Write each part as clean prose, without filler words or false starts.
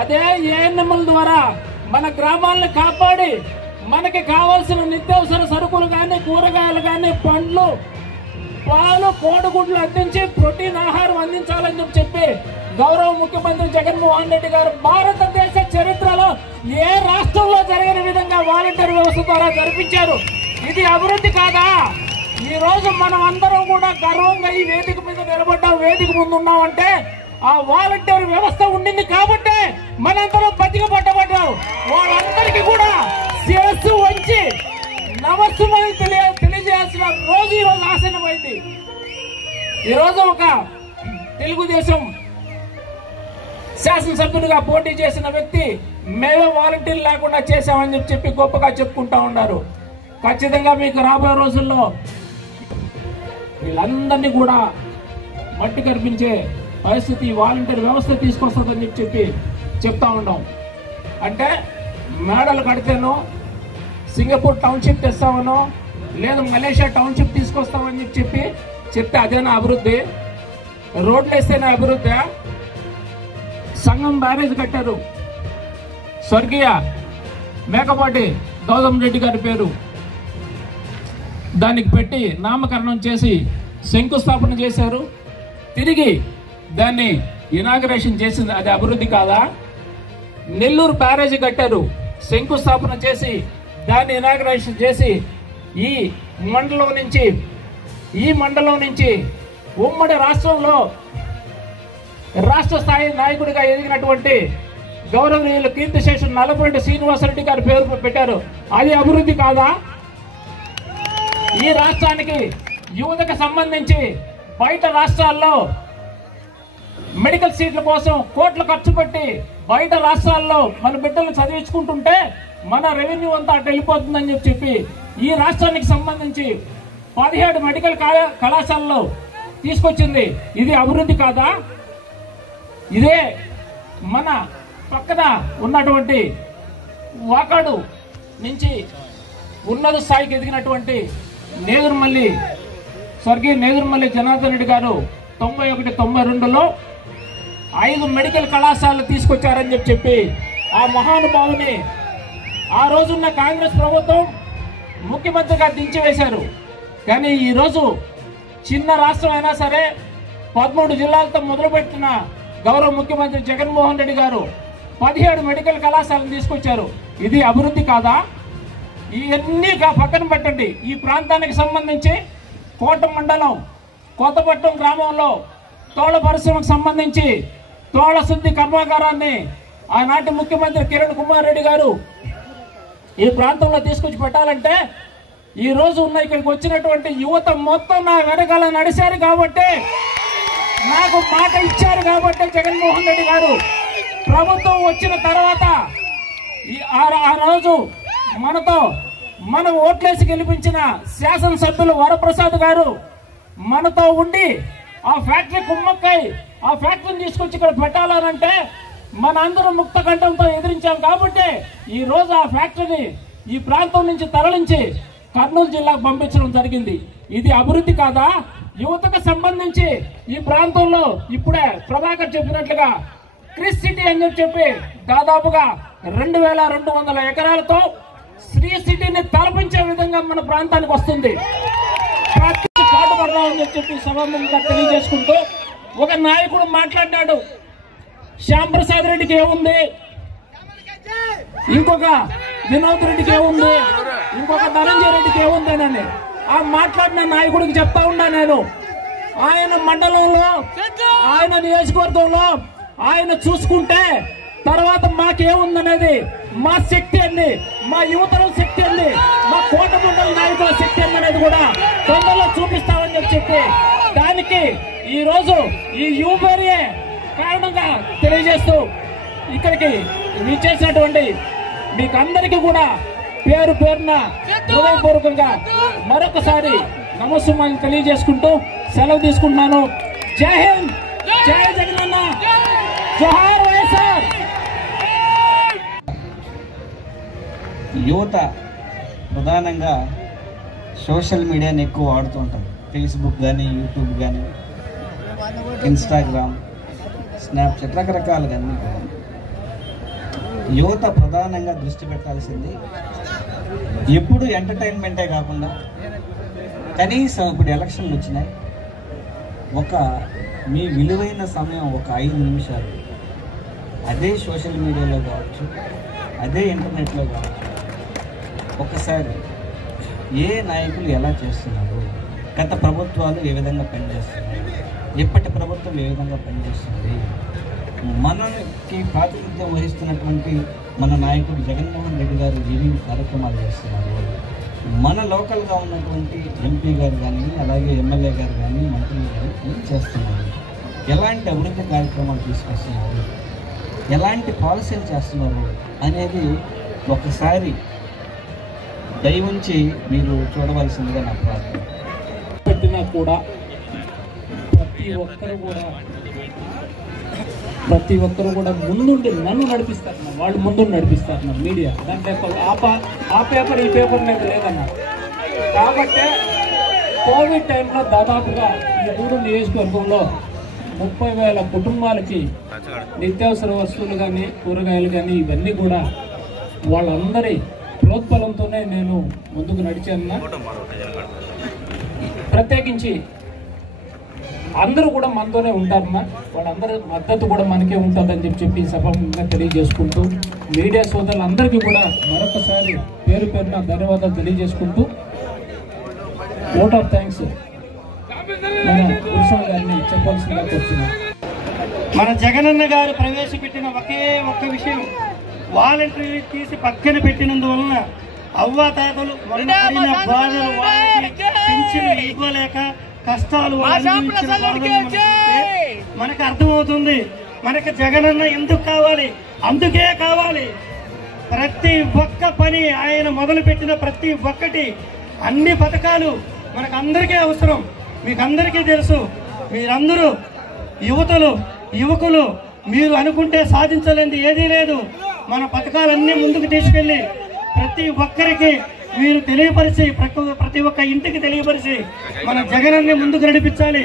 అదే ఏఎన్ఎంల ద్వారా మన గ్రామాలను కాపాడి మనకి కావాల్సిన నిత్యావసర సరుకులు కానీ, కూరగాయలు కానీ, పండ్లు, పాలు, కోడిగుడ్లు అందించి ప్రోటీన్ ఆహారం అందించాలని చెప్పి గౌరవ ముఖ్యమంత్రి జగన్మోహన్ రెడ్డి గారు భారతదేశ చరిత్రలో ఏ రాష్ట్రంలో జరిగిన విధంగా వాలంటీర్ వ్యవస్థ ద్వారా జరిపించారు. ఇది అభివృద్ధి కాదా? ఈ రోజు మనం అందరం కూడా గర్వంగా ఈ వేదిక మీద నిలబడ్డాం, వేదిక ముందు ఉన్నామంటే ఆ వాలంటీర్ వ్యవస్థ ఉండింది కాబట్టి మనందరం బతికి పట్టబడ్డాం. వాళ్ళందరికీ కూడా శిరస్సు వంచి నమస్సుమని తెలియజేయాల్సిన రోజు ఈ రోజు ఆసన్నమైంది. ఈరోజు ఒక తెలుగుదేశం శాసనసభ్యుడిగా పోటీ చేసిన వ్యక్తి మేమే వాలంటీర్ లేకుండా చేశామని చెప్పి గొప్పగా చెప్పుకుంటా ఉన్నారు. ఖచ్చితంగా మీకు రాబోయే రోజుల్లో వీళ్ళందరినీ కూడా మట్టి కనిపించే పరిస్థితి వాలంటీర్ వ్యవస్థ తీసుకొస్తుందని చెప్పి చెప్తా ఉన్నాం. అంటే మేడలు కడితేనో సింగపూర్ టౌన్షిప్ తెస్తామనో లేదా మలేషియా టౌన్షిప్ తీసుకొస్తామని చెప్పి చెప్తే అదేనా అభివృద్ధి? రోడ్లు వేస్తేనే అభివృద్ధి? సంగం బ్యారేజ్ కట్టారు, స్వర్గీయ మేకపాటి గౌతమ్ రెడ్డి గారి పేరు దానికి పెట్టి నామకరణం చేసి శంకుస్థాపన చేశారు. తిరిగి దాన్ని ఇనాగరేషన్ చేసింది, అది అభివృద్ధి కాదా? నెల్లూరు బ్యారేజ్ కట్టారు, శంకుస్థాపన చేసి దాన్ని ఇనాగరేషన్ చేసి ఈ మండలం నుంచి ఉమ్మడి రాష్ట్రంలో రాష్ట్ర స్థాయి నాయకుడిగా ఎదిగినటువంటి గౌరవనీయులు కీర్తిశేషులు నల్లపరెడ్డి శ్రీనివాసరెడ్డి గారి పేరు పెట్టారు. అది అభివృద్ధి కాదా? ఈ రాష్ట్రానికి యువతకు సంబంధించి బయట రాష్ట్రాల్లో మెడికల్ సీట్ల కోసం కోట్లు ఖర్చు పెట్టి బయట రాష్ట్రాల్లో మన బిడ్డలను చదివించుకుంటుంటే మన రెవెన్యూ అంతా అటు వెళ్ళిపోతుందని చెప్పి ఈ రాష్ట్రానికి సంబంధించి 17 మెడికల్ కళాశాలలో తీసుకొచ్చింది. ఇది అభివృద్ధి కాదా? ఇదే మన పక్కన ఉన్నటువంటి వాకాడు నుంచి ఉన్నత స్థాయికి ఎదిగినటువంటి నేదురుమల్లి స్వర్గీయ నేదురుమల్లి జనార్దన్ రెడ్డి గారు 91-92లో 5 మెడికల్ కళాశాలలు తీసుకొచ్చారని చెప్పి ఆ మహానుభావుని ఆ రోజున్న కాంగ్రెస్ ప్రభుత్వం ముఖ్యమంత్రిగా దించివేశారు. కానీ ఈరోజు చిన్న రాష్ట్రం అయినా సరే 13 జిల్లాలతో మొదలుపెట్టిన గౌరవ ముఖ్యమంత్రి జగన్మోహన్ రెడ్డి గారు 17 మెడికల్ కళాశాలను తీసుకొచ్చారు. ఇది అభివృద్ధి కాదా? ఇవన్నీ పక్కన పెట్టండి. ఈ ప్రాంతానికి సంబంధించి కోట మండలం కొత్తపట్నం గ్రామంలో తోళ్ల పరిశ్రమకు సంబంధించి తోళ్ల శుద్ధి కర్మాగారాన్ని ఆనాటి ముఖ్యమంత్రి కిరణ్ కుమార్ రెడ్డి గారు ఈ ప్రాంతంలో తీసుకొచ్చి పెట్టాలంటే ఈ రోజు ఉన్న ఇక్కడికి వచ్చినటువంటి యువత మొత్తం నా వెనకాల నడిచారు కాబట్టి, నాకు మాట ఇచ్చారు కాబట్టి జగన్మోహన్ రెడ్డి గారు ప్రభుత్వం వచ్చిన తర్వాత ఆ రోజు మనం ఓట్లేసి గెలిపించిన శాసనసభ్యులు వరప్రసాద్ గారు మనతో ఉండి ఆ ఫ్యాక్టరీ కుమ్మక్కై ఆ ఫ్యాక్టరీని తీసుకొచ్చి ఇక్కడ పెట్టాలనంటే మన అందరూ ముక్త కంఠంతో ఎదిరించాం కాబట్టి ఈ రోజు ఆ ఫ్యాక్టరీని ఈ ప్రాంతం నుంచి తరలించి కర్నూలు జిల్లాకు పంపించడం జరిగింది. ఇది అభివృద్ధి కాదా? యువతకు సంబంధించి ఈ ప్రాంతంలో ఇప్పుడే ప్రభాకర్ చెప్పినట్లుగా క్రిస్ సిటీ అని చెప్పి దాదాపుగా 2200 ఎకరాలతో శ్రీ సిటీని తలపించే విధంగా మన ప్రాంతానికి వస్తుంది. పాటుపడదామని చెప్పి సభాముఖంగా తెలియజేసుకుంటూ ఒక నాయకుడు మాట్లాడినాడు, శ్యామ్ ప్రసాద్ రెడ్డికి ఏముంది, ఇంకొక వినోద్ రెడ్డికి ఏముంది, ఇంకొక ధనంజయ రెడ్డికి ఏముందేనని ఆ మాట్లాడిన నాయకుడికి చెప్తా ఉన్నా నేను. ఆయన మండలంలో ఆయన నియోజకవర్గంలో ఆయన చూసుకుంటే తర్వాత మాకేముందనేది మా శక్తి అండి, మా యువతరం శక్తి అండి, మా కోట మండల నాయకుల శక్తి అనేది కూడా తొందరలో చూపిస్తామని చెప్పి దానికి ఈ రోజు ఈ యూబేరియే కారణంగా తెలియజేస్తూ ఇక్కడికి విచ్చేసినటువంటి మీకు అందరికీ కూడా పేరు పేరున హృదయపూర్వకంగా మరొకసారి నమస్సుమని తెలియజేసుకుంటూ సెలవు తీసుకుంటున్నాను. జై హింద్, జై జగనన్న, జోహార్ వైఎస్ఆర్. యువత ప్రధానంగా సోషల్ మీడియాని ఎక్కువ వాడుతూ ఉంటారు. ఫేస్బుక్ కానీ, యూట్యూబ్ కానీ, ఇన్స్టాగ్రామ్, స్నాప్చాట్, రకరకాలుగా. యువత ప్రధానంగా దృష్టి పెట్టాల్సింది ఎప్పుడు ఎంటర్టైన్మెంటే కాకుండా కనీసం ఇప్పుడు ఎలక్షన్లు వచ్చినాయి, మీ విలువైన సమయం ఒక 5 నిమిషాలు అదే సోషల్ మీడియాలో కావచ్చు, అదే ఇంటర్నెట్లో కావచ్చు, ఒకసారి ఏ నాయకులు ఎలా చేస్తున్నారు, గత ప్రభుత్వాలు ఏ విధంగా పనిచేస్తున్నాయి, ఇప్పటి ప్రభుత్వం ఏ విధంగా పనిచేస్తుంది, మనకి ప్రాతినిధ్యం వహిస్తున్నటువంటి మన నాయకుడు జగన్మోహన్ రెడ్డి గారు ఏమేమి కార్యక్రమాలు చేస్తున్నారు, మన లోకల్గా ఉన్నటువంటి ఎంపీ గారు కానీ అలాగే ఎమ్మెల్యే గారు కానీ మంత్రులు కానీ ఏం చేస్తున్నారు, ఎలాంటి అభివృద్ధి కార్యక్రమాలు తీసుకొస్తున్నారు, ఎలాంటి పాలసీలు చేస్తున్నారు అనేది ఒకసారి దయవుంచి మీరు చూడవలసిందిగా నా ప్రార్థన. పెట్టినా కూడా ప్రతి ఒక్కరు కూడా ముందుండి నన్ను నడిపిస్తారు, వాళ్ళు ముందు నడిపిస్తారు మీడియా. దాంట్లో ఆ పేపర్ ఈ పేపర్ అనేది లేదన్న. కాబట్టి కోవిడ్ టైంలో దాదాపుగా ఈ 3 నియోజకవర్గంలో 30,000 కుటుంబాలకి నిత్యావసర వస్తువులు కానీ కూరగాయలు కానీ ఇవన్నీ కూడా వాళ్ళందరి ప్రోత్బలంతోనే నేను ముందుకు నడిచాను. ప్రత్యేకించి అందరూ కూడా మనతోనే ఉంటారన్నా, వాళ్ళందరూ మద్దతు కూడా మనకే ఉంటుందని చెప్పి సభంగా తెలియజేసుకుంటూ మీడియా సోదరులందరికీ కూడా మరొకసారి పేరు పేరున ధన్యవాదాలు తెలియజేసుకుంటూ ఓట్ ఆఫ్ థ్యాంక్స్ మన ఉత్సవం గారిని చెప్పాల్సిందిగా కూర్చున్నాం. మన జగనన్న గారు ప్రవేశపెట్టిన ఒక్క విషయం వాలంటీర్లు తీసి పక్కన పెట్టినందువలన అవ్వాతాతలు పెన్షన్ ఇవ్వలేక కష్టాలు మనకు అర్థమవుతుంది. మనకు జగనన్న ఎందుకు కావాలి, అందుకే కావాలి. ప్రతి ఒక్క పని ఆయన మొదలుపెట్టిన ప్రతి ఒక్కటి అన్ని పథకాలు మనకు అందరికీ అవసరం. మీకు అందరికీ తెలుసు. మీరందరూ యువకులు మీరు అనుకుంటే సాధించలేనిది ఏదీ లేదు. మన పథకాలన్నీ ముందుకు తీసుకెళ్ళి ప్రతి ఒక్కరికి మీరు తెలియపరిచి ప్రతి ఒక్క ఇంటికి తెలియపరిచి మన జగనన్ని ముందుకు నడిపించాలి.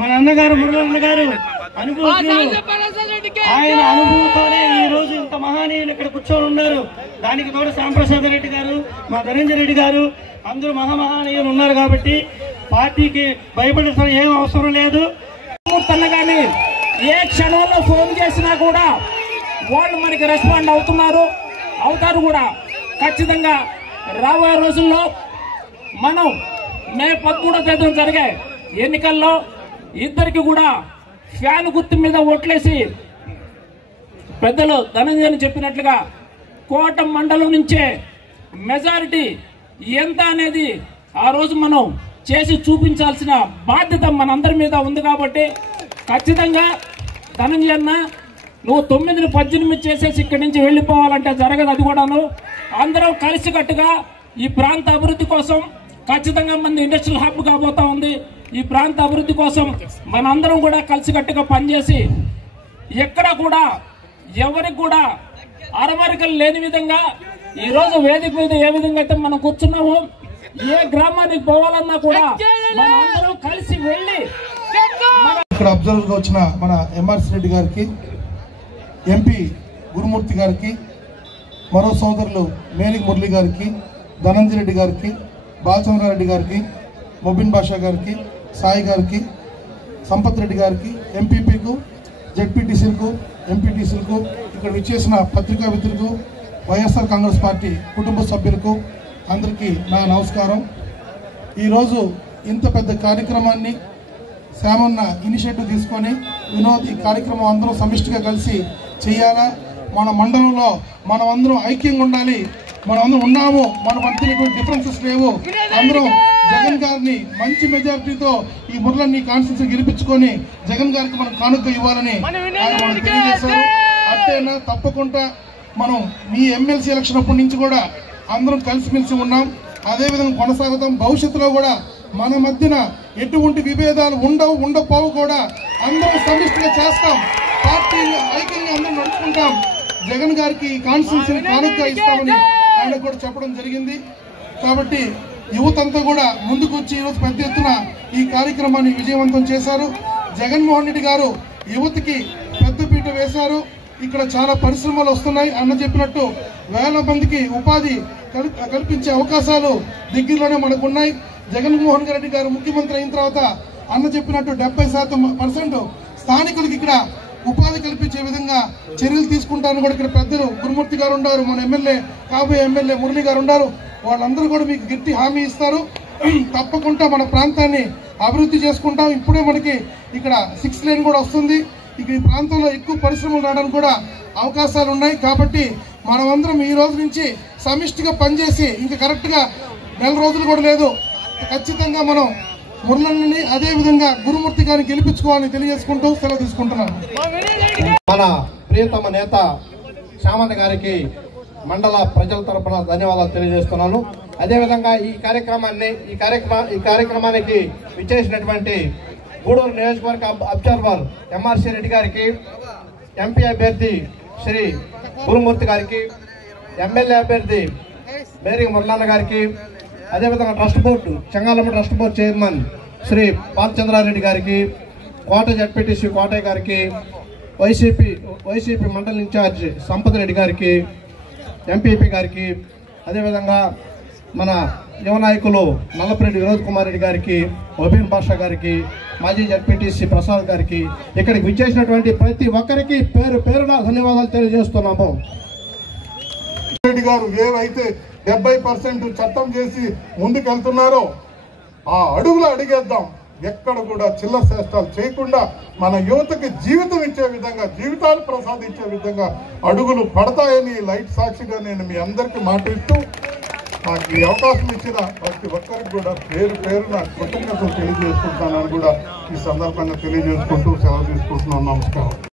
మన అన్నగారు మురళన్న గారు ఆయన అనుభవంతోనే ఈ రోజు ఇంత మహనీయులు ఇక్కడ కూర్చొని ఉన్నారు. దానికి తోడు శ్యాంప్రసాద్ రెడ్డి గారు, మా ధనంజయ రెడ్డి గారు అందరూ మహామహనీయులు ఉన్నారు. కాబట్టి పార్టీకి భయపడాల్సిన ఏం అవసరం లేదు. కానీ ఏ క్షణంలో ఫోన్ చేసినా కూడా వాళ్ళు మనకి రెస్పాండ్ అవుతారు కూడా. ఖచ్చితంగా రాబోయే రోజుల్లో మనం మే 13వ తేదీన జరిగే ఎన్నికల్లో ఇద్దరికి కూడా ఫ్యాన్ గుర్తు మీద ఓట్లేసి పెద్దలు ధనంజయని చెప్పినట్లుగా కోట మండలం నుంచే మెజారిటీ ఎంత అనేది ఆ రోజు మనం చేసి చూపించాల్సిన బాధ్యత మనందరి మీద ఉంది. కాబట్టి ఖచ్చితంగా ధనంజయన్న నువ్వు 9ని 18 చేసేసి ఇక్కడి నుంచి వెళ్ళిపోవాలంటే జరగదు. అది కూడాను అందరం కలిసికట్టుగా ఈ ప్రాంత అభివృద్ధి కోసం ఖచ్చితంగా మన ఇండస్ట్రియల్ హబ్ కాబోతా ఉంది. ఈ ప్రాంత అభివృద్ధి కోసం మనందరం కూడా కలిసికట్టుగా పనిచేసి ఎక్కడ కూడా ఎవరికి కూడా అరమరికలు లేని విధంగా ఈ రోజు వేదిక మీద ఏ విధంగా అయితే మనం కూర్చున్నామో ఏ గ్రామానికి పోవాలన్నా కూడా మనందరం కలిసి వెళ్ళి ఇక్కడ అబ్జర్వర్ గా వచ్చిన మన ఎంఆర్సి రెడ్డి గారికి, ఎంపీ గురుమూర్తి గారికి, మరో సోదరులు మేలిక్ మురళి గారికి, ధనంజయ రెడ్డి గారికి, బాలచంద్రారెడ్డి గారికి, మొబిన్ బాషా గారికి, సాయి గారికి, సంపత్ రెడ్డి గారికి, ఎంపీపీకు, జెడ్పీటీసీలకు, ఎంపీటీసీలకు, ఇక్కడ విచ్చేసిన పత్రికా మిత్రులకు, వైఎస్ఆర్ కాంగ్రెస్ పార్టీ కుటుంబ సభ్యులకు అందరికీ నా నమస్కారం. ఈరోజు ఇంత పెద్ద కార్యక్రమాన్ని శ్యామన్న ఇనిషియేటివ్ తీసుకొని వినోద్ ఈ కార్యక్రమం అందరం సమిష్టిగా కలిసి చేయాలా. మన మండలంలో మనం అందరం ఐక్యంగా ఉండాలి. మనం అందరం ఉన్నాము, మన మధ్య డిఫరెన్సెస్ లేవు. అందరం జగన్ గారిని మంచి మెజారిటీతో ఈ మురళన్ని కాన్స్టిట్యూన్సీ గెలిపించుకొని జగన్ గారికి మనం కానుక ఇవ్వాలని ఆయన మనకు తెలియజేశారు. అంతేనా తప్పకుండా మనం మీ ఎమ్మెల్సీ ఎలక్షన్ అప్పటి నుంచి కూడా అందరం కలిసిమెలిసి ఉన్నాం. అదేవిధంగా కొనసాగుతాం. భవిష్యత్తులో కూడా మన మధ్యన ఎటువంటి విభేదాలు ఉండపోవు కూడా అందరం సమిష్టిగా చేస్తాం. పార్టీ ఐక్యంగా అందరం నడుచుకుంటాం. జగన్ గారికి కాన్స్టిట్యూన్సీని కానుకగా ఇస్తామని ఆయన కూడా చెప్పడం జరిగింది. కాబట్టి యువత అంతా కూడా ముందుకు వచ్చి ఈరోజు పెద్ద ఎత్తున ఈ కార్యక్రమాన్ని విజయవంతం చేశారు. జగన్మోహన్ రెడ్డి గారు యువతకి పెద్దపీట వేశారు. ఇక్కడ చాలా పరిశ్రమలు వస్తున్నాయి. అన్న చెప్పినట్టు వేల మందికి ఉపాధి కల్పించే అవకాశాలు దగ్గరలోనే మనకున్నాయి. జగన్మోహన్ రెడ్డి గారు ముఖ్యమంత్రి అయిన తర్వాత అన్న చెప్పినట్టు 70% స్థానికులకి ఇక్కడ ఉపాధి కల్పించే విధంగా చర్యలు తీసుకుంటారని కూడా ఇక్కడ పెద్దలు గురుమూర్తి గారు ఉన్నారు, మన ఎమ్మెల్యే కాబోయే ఎమ్మెల్యే మురళి గారు ఉన్నారు. వాళ్ళందరూ కూడా మీకు గట్టి హామీ ఇస్తారు. తప్పకుండా మన ప్రాంతాన్ని అభివృద్ధి చేసుకుంటాం. ఇప్పుడే మనకి ఇక్కడ 6 లేన్ కూడా వస్తుంది. ఇక ఈ ప్రాంతంలో ఎక్కువ పరిశ్రమలు రావడానికి కూడా అవకాశాలు ఉన్నాయి. కాబట్టి మనమందరం ఈ రోజు నుంచి సమిష్టిగా పనిచేసి ఇంకా కరెక్ట్గా 4 రోజులు కూడా లేదు, ఖచ్చితంగా మనం మురళిని అదే విధంగా గురుమూర్తి గారిని గెలిపించుకోవాలని తెలియజేసుకుంటూ సెలవు తీసుకుంటున్నాను. మన ప్రియతమ నేత శ్యామంత్ గారికి మండల ప్రజల తరఫున ధన్యవాదాలు తెలియజేస్తున్నాను. అదేవిధంగా ఈ కార్యక్రమానికి విచ్చేసినటువంటి గూడూరు నియోజకవర్గ అబ్జర్వర్ ఎంఆర్సి రెడ్డి గారికి, ఎంపీ అభ్యర్థి శ్రీ గురుమూర్తి గారికి, ఎమ్మెల్యే అభ్యర్థి మేరీ మురళన్న గారికి, అదేవిధంగా trust board Chengalamma trust board chairman Shri Palachandrareddy గారికి, కోట జడ్పీటీసీ కోటయ్య గారికి, వైసీపీ మండల ఇన్ఛార్జ్ సంపత్ రెడ్డి గారికి, ఎంపీపీ గారికి, అదేవిధంగా మన యువ నాయకులు నల్లపరెడ్డి వినోద్ కుమార్ రెడ్డి గారికి, ఒబీన్ బాషా గారికి, మాజీ జడ్పీటీసీ ప్రసాద్ గారికి, ఇక్కడికి విచ్చేసినటువంటి ప్రతి ఒక్కరికి పేరు పేరున ధన్యవాదాలు తెలియజేస్తున్నాము. రెడ్డి గారు ఏవైతే 70% చట్టం చేసి ముందుకెళ్తున్నారో ఆ అడుగులు అడిగేద్దాం. ఎక్కడ కూడా చిల్లర చేష్టాలు చేయకుండా మన యువతకి జీవితం ఇచ్చే విధంగా, జీవితాలు ప్రసాదించే విధంగా అడుగులు పడతాయని లైట్ సాక్షిగా నేను మీ అందరికీ మాటిస్తూ నాకు ఈ అవకాశం ఇచ్చిన ప్రతి ఒక్కరికి కూడా పేరు పేరున కృతజ్ఞతలు తెలియజేసుకుంటానని కూడా ఈ సందర్భంగా తెలియజేసుకుంటూ సెలవు తీసుకుంటున్నాను. నమస్కారం.